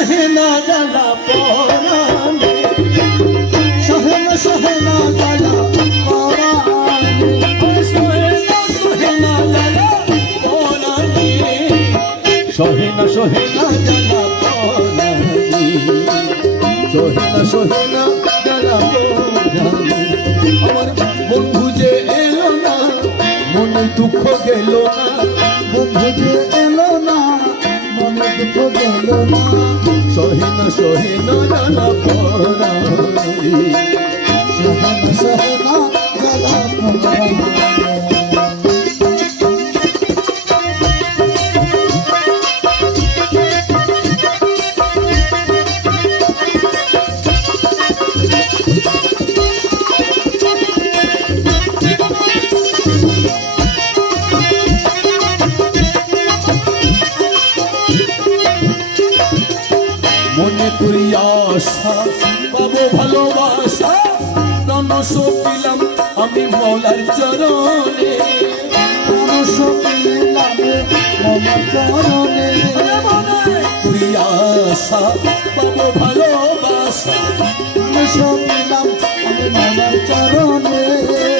সহে না জ্বালা পরাণে, সহে না সহে না জ্বালা সহে না সহে না জ্বালা পরাণে, সহে আমার বন্ধু যে এলো না মনে দুঃখ গেল না। দুঃখ গেল না সহে না সহে না জ্বালা পরাণে করি আশা পাবো ভালোবাসা। রনস পেলাম আমি মলার চরণে রনস পেলাম মলার চরণে। করি আশা চরণে।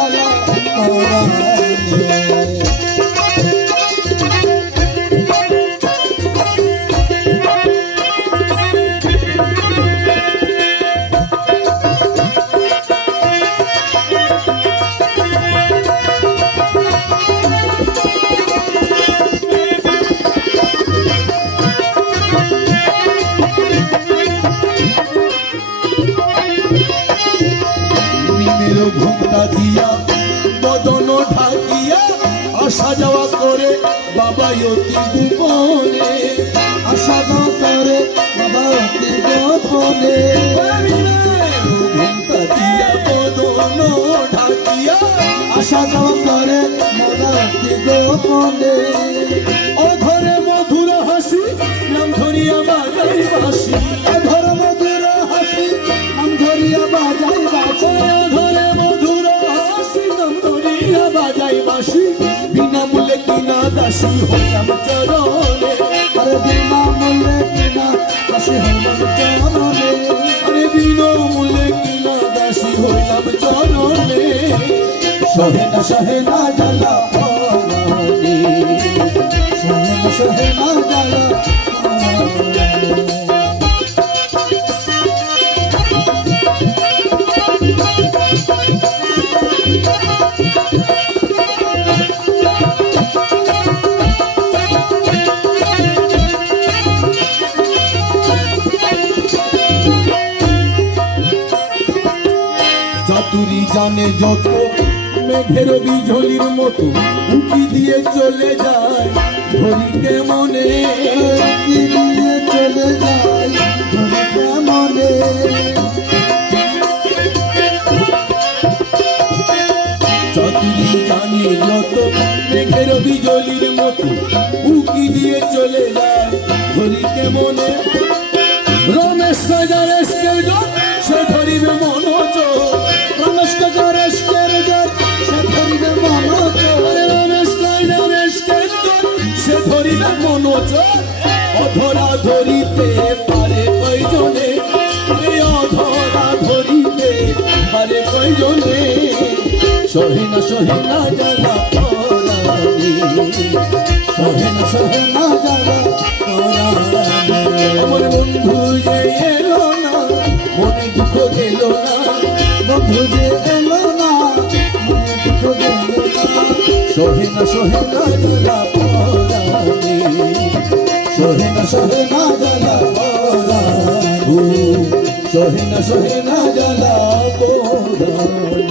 ঘুমটা দিয়া, বদন ঢাকিয়া আসা যাওয়া করে বাবা অতি গোপনে। আসা করে বাবা অতি গোপনে। ঘুমটা দিয়া, বদন ঢাকিয়া আসা যাওয়া করে বাবা অতি গোপনে। অধরে মধুর হাসি, নাম ধরিয়া বাজাই বাসি হইলাম চরণে। আরে বিনামূল্যে কিনা দাসী হইলাম চরণে। আরে বিনামূল্যে কিনা দাসী হইলাম চরণে। সহে না সহে চাতুরি জানে যত, মেঘের বিঝলির মতো উকি দিয়ে চলে যায়। ধরিকে মনে দিয়ে চলে যায়। মনে। চাতুরি জানে যত, মেঘের বিজলির মতো উকি দিয়ে চলে যায়। ধরিকে মনে রমেশ মনোজ অধরা ধরিতে পারে কয়জনে? অধরা ধরিতে পারে কয়জনে? সহিনা সহিনা জ্বালা পরাণী সহিনা সহিনা জ্বালা পরাণী পরাণী সহিনা সহিনা জ্বালা পরাণী